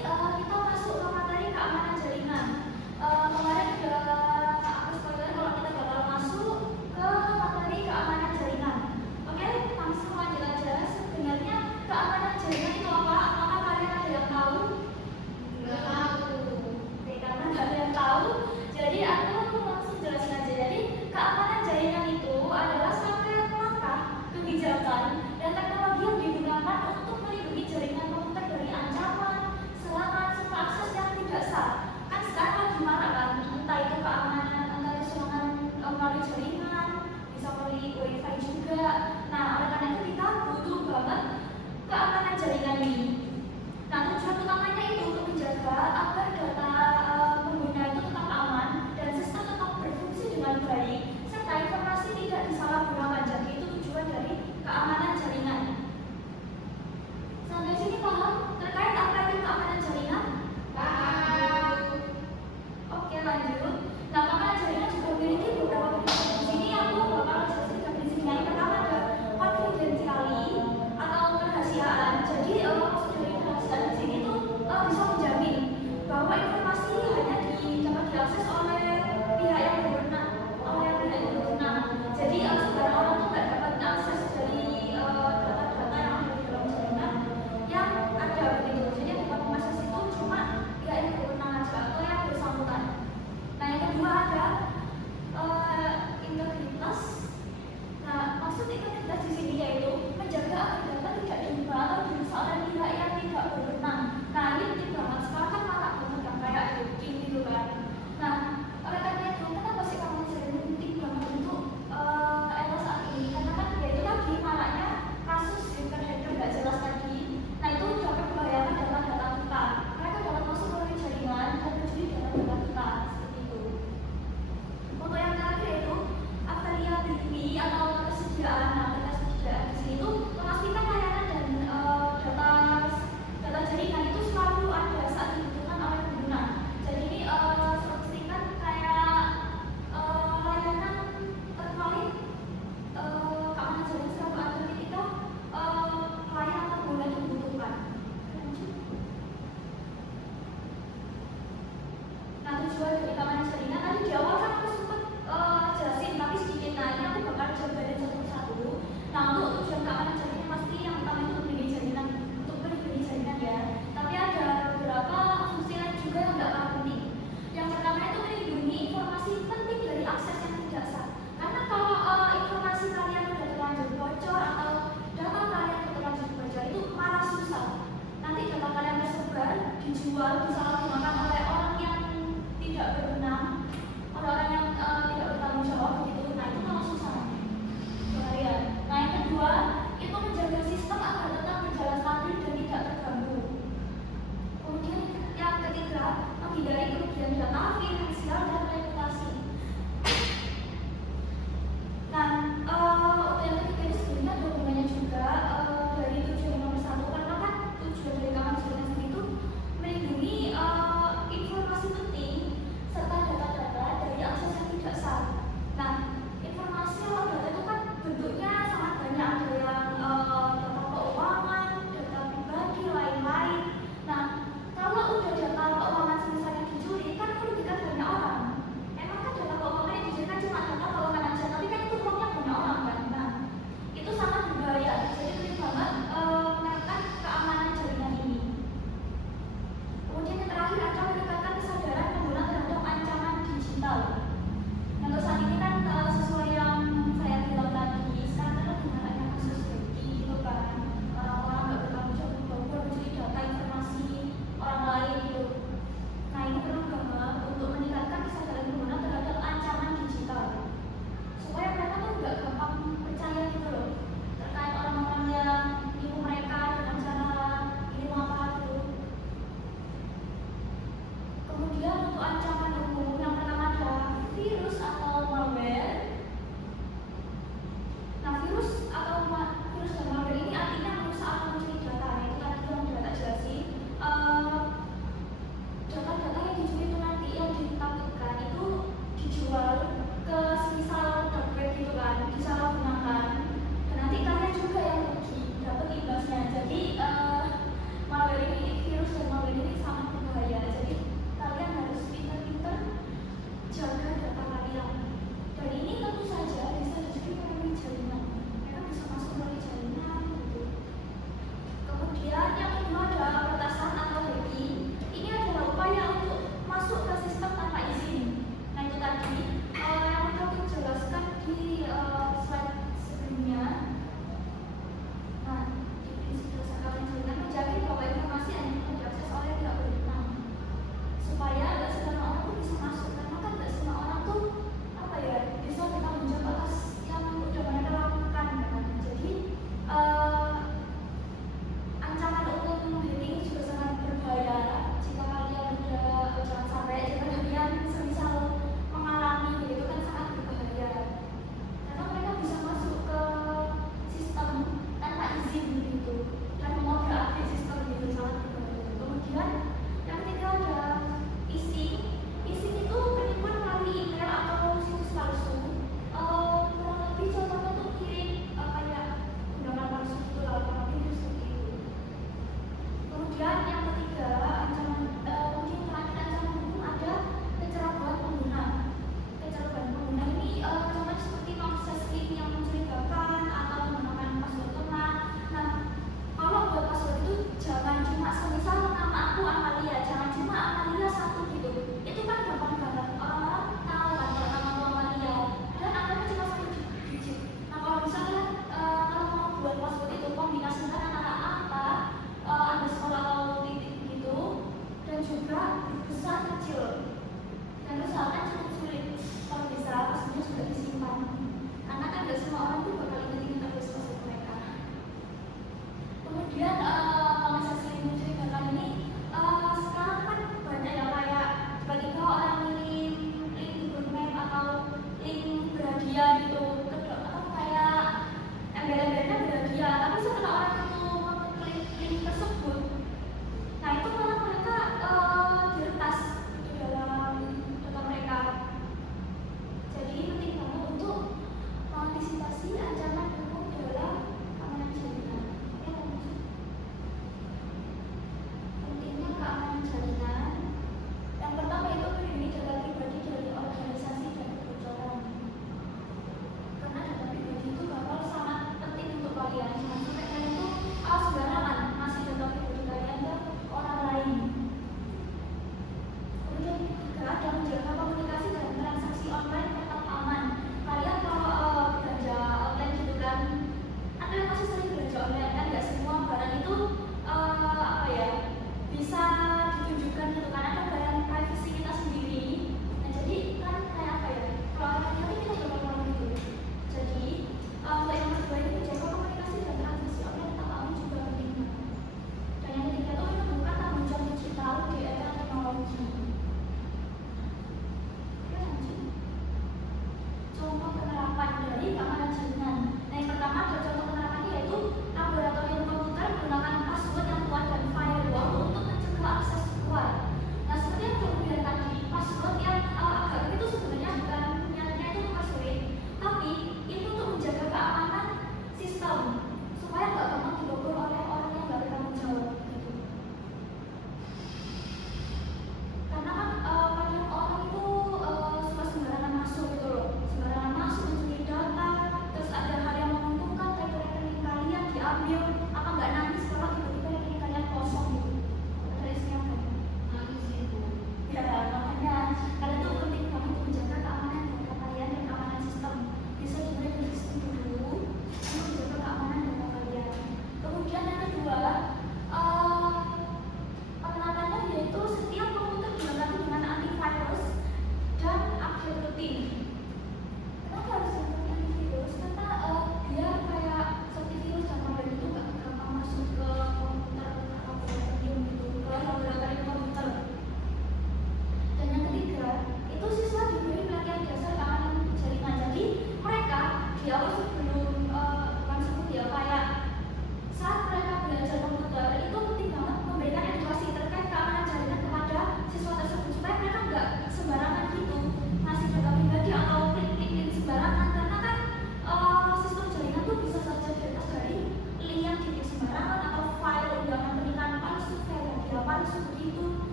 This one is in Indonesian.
kita masuk ke materi keamanan jaringan. Kemarin udah aku spoiler kalau kita bakal masuk ke materi keamanan jaringan. Oke, langsung lanjut aja. Sebenarnya keamanan jaringan itu apa? Apakah kalian ada yang tahu? Nggak tahu. Oke, karena nggak ada yang tahu, jadi aku langsung jelasin aja. Jadi keamanan jaringan itu adalah serangkaian langkah, kebijakan, dan teknologi yang digunakan untuk melindungi jaringan komputer dari ancaman, serangan, serta akses yang tidak sah. Kan sekarang lagi marak kan, entah itu keamanan, entah itu serangan melalui jaringan, bisa melalui wifi juga. Nah, oleh karena itu kita butuh banget keamanan jaringan ini. Nah, tujuan utamanya itu untuk menjaga agar data pengguna itu tetap aman dan sistem tetap berfungsi dengan baik, serta informasi tidak disalahgunakan. Jadi itu tujuan dari keamanan jaringan. Sampai sini paham terkait apa itu keamanan jaringan? Paham. Oke, lanjut. Nah, keamanan jaringan juga memiliki beberapa prinsip. Di sini aku bakal jelasin tiga prinsipnya. Yang pertama ada confidentiality atau kerahasiaan. Jadi maksud dari kerahasiaan di sini tuh bisa menjamin bahwa informasi hanya dapat diakses oleh pihak yang berwenang, Jadi sembarang orang tuh nggak dapat akses dari data-data yang ada di dalam jaringan yang ada begitu. Jadi yang dapat mengakses itu cuma pihak yang berwenang aja atau yang bersangkutan. Nah, yang kedua ada integritas. Nah, maksud integritas di sini yaitu menjaga agar data tidak diubah atau dirusak oleh pihak yang tidak berwenang. Nah, ini penting banget. Sekarang kan marak banget kan kayak hacking gitu kan. Nah, oleh karena itu kenapa sih keamanan jaringan penting banget untuk era saat ini? Karena kan ya itu tadi maraknya kasus hacker nggak jelas tadi. Nah, itu dapat membahayakan data-data kita. Mereka dapat masuk melalui jaringan dan mencuri data-data kita seperti itu. Untuk yang terakhir yaitu availability atau ketersediaan. Nah, ketersediaan di sini itu memastikan layanan dan data jaringan itu selalu ada saat dibutuhkan oleh pengguna. Jadi ini memastikan kayak layanan terkait keamanan jaringan selalu ada ketika klien atau pengguna itu dibutuhkan. Nah, tujuan dari keamanan jaringan tadi di awal kan aku sempat jelasin, tapi sedikit. Nah, ini aku bakal jabarin satu persatu. Nah, untuk tujuan keamanan jaringan pasti yang pertama itu melindungi jaringan, ya. Tapi ada beberapa fungsi lain juga yang nggak kalah penting. Yang pertama itu melindungi informasi penting dari akses yang tidak sah. Karena kalau informasi kalian sudah terlanjur bocor atau data kalian sudah terlanjur bocor itu malah susah. Nanti data kalian tersebar, dijual, disalahgunakan oleh orang yang tidak berwenang, orang yang tidak bertanggung jawab gitu. Nah, itu malah susah. Bahaya. Nah, yang kedua itu menjaga sistem agar tetap berjalan stabil dan tidak terganggu. Kemudian yang ketiga, menghindari kerugian data, finansial, dan reputasi. Nah, untuk yang ketiga itu sebenarnya ada hubungannya juga dari tujuan yang nomor satu, karena kan tujuan dari keamanan jaringan sendiri itu melindungi informasi penting serta data-data dari akses yang tidak sah. Nah, informasi atau data itu kan bentuknya sangat banyak, ada yang data keuangan, data pribadi, lain-lain. Nah, kalau udah data keuangan misalnya dicuri, kan merugikan banyak orang. Emang kan data keuangan yang dicuri kan cuma data keuangan aja, tapi kan itu uangnya banyak orang kan. Nah, itu sangat berbahaya. Jadi penting banget menerapkan keamanan jaringan ini. Kemudian yang terakhir ada meningkatkan kesadaran pengguna terhadap ancaman digital. Nah, untuk saat ini kan sesuai yang saya bilang tadi, sekarang kan lagi maraknya kasus hacking gitu kan. Orang-orang nggak bertanggung jawab bahwa mencuri data informasi orang lain gitu. Nah, ini perlu banget untuk meningkatkan kesadaran pengguna terhadap ancaman digital supaya mereka tuh nggak gampang percaya gitu loh terkait orang-orang yang nipu mereka dengan cara ini apa gitu. Kemudian untuk ancaman yang umum yang pertama ada virus atau malware. Nah, virus dan malware ini artinya merusak atau mencuri data. Itu tadi yang sudah tak jelasin. Data-data yang dicuri itu nanti yang ditakutkan itu dijual ke semisal dark web gitu kan, disalahgunakan. Dan nanti kalian juga yang rugi, dapat imbasnya. Jadi malware ini, virus dan malware ini sangat berbahaya. Jadi kalian harus pintar-pintar jaga data kalian. Dan ini tentu saja bisa jadi melalui jaringan. Mereka bisa masuk melalui jaringan gitu. Kemudian yang kedua adalah peretasan atau hacking. Ini adalah upaya untuk masuk ke sistem tanpa izin. Nah itu tadi yang udah aku jelaskan di slide sebelumnya. Nah, di prinsip dasar keamanan jaringan menjamin bahwa informasi hanya bisa diakses oleh pihak berwenang, supaya nggak semua orang tuh bisa masuk, karena kan nggak semua orang tuh apa ya bisa bertanggung jawab atas yang udah mereka lakukan kan. Jadi ancaman hukum hacking juga sangat berbahaya. Jika kalian udah jangan sampai jika kalian semisal mengalami begitu kan sangat berbahaya, karena mereka bisa masuk ke sistem tanpa izin begitu dan mengobrak-abrik sistem gitu, sangat berbahaya. Kemudian yang ketiga ada phishing. Phishing itu penipuan melalui email atau situs palsu. Kurang lebih contohnya tuh kirim kayak undangan palsu gitu lah, kurang lebih seperti itu. Kemudian yang ketiga ancaman mungkin terakhir ancaman hukum ada kecerobohan pengguna. Kecerobohan pengguna ini contohnya seperti mengakses link yang mencurigakan atau menggunakan password lemah. Nah, kalau buat password itu jangan cuma semisal nama aku Amalia, jangan cuma Amalia satu gitu. Itu kan gampang banget orang tahu kan kalau nama aku Amalia. Dan angkanya cuma satu digit. Nah kalau misalnya kalau mau buat password itu kombinasikan antara angka, underscore atau titik gitu, dan juga besar kecil. Dan usahakan cukup sulit. Kalau bisa passwordnya juga disimpan. Karena kan nggak semua orang tuh bakal inget-inget password mereka. Kemudian mengakses link mencurigakan ini sekarang kan banyak yang kayak tiba-tiba orang ngirim link Google Map atau link berhadiah gitu, atau kayak embel-embelnya berhadiah, tapi setelah orang itu mengklik link tersebut, nah itu malah mereka diretas itu dalam data mereka. Jadi penting banget untuk mengantisipasi ancaman hukum dalam keamanan jaringan. Ya, pentingnya keamanan jaringan. Yang pertama itu melindungi data pribadi dari organisasi dan kebocoran. Karena data pribadi itu bakal sangat penting untuk kalian. Jangan sampai kalian tuh sembarangan ngasih data pribadi kalian ke orang lain. Kemudian yang ketiga ada menjaga komunikasi dan transaksi online tetap aman. Kalian kalau belanja online gitu kan, kalian masih sering belanja online kan, nggak semua barang itu apa ya bisa ditunjukkan gitu kan, ada barang privacy kita sendiri. Nah jadi kan kayak apa ya, kalau hati-hati kita bakal malu gitu. Jadi untuk yang kedua ini menjaga komunikasi dan transaksi online tetap aman juga penting. Dan yang ketiga itu menemukan tanggung jawab digital di era teknologi. Contoh penerapan dari keamanan jaringan. Nah yang pertama ada contoh penerapannya yaitu laboratorium komputer menggunakan password yang kuat dan firewall untuk mencegah akses keluar. Nah seperti yang kemudian tadi, password yang